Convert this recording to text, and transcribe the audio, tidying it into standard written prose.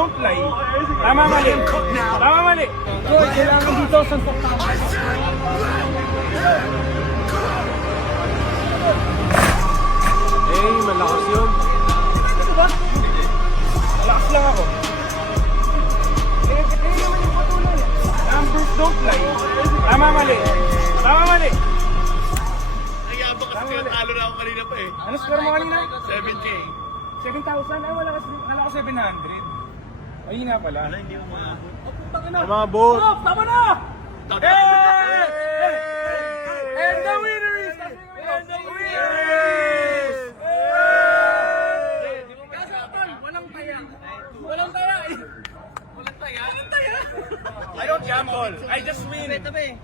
don't lie. Tama mali. Tama mali. Boy, kailangan dito suntok na. Eh, malakas yun. Ano ba? Malakas lang ako. Naman yung patuloy. Numbers don't lie. Tama mali. Tama mali. Nagayabang kasi talo na ako kanina pa eh. Ano score mo kanina? 7K. 7,000? Ay, wala ka 700. Ay, nga pala. Wala, hindi mo maabot. Mga bot. Stop! Tama na! Hey! And the winner is... And the winner is... Walang taya. Walang taya eh. Walang taya? Walang taya? I don't gamble. I just win. I just win.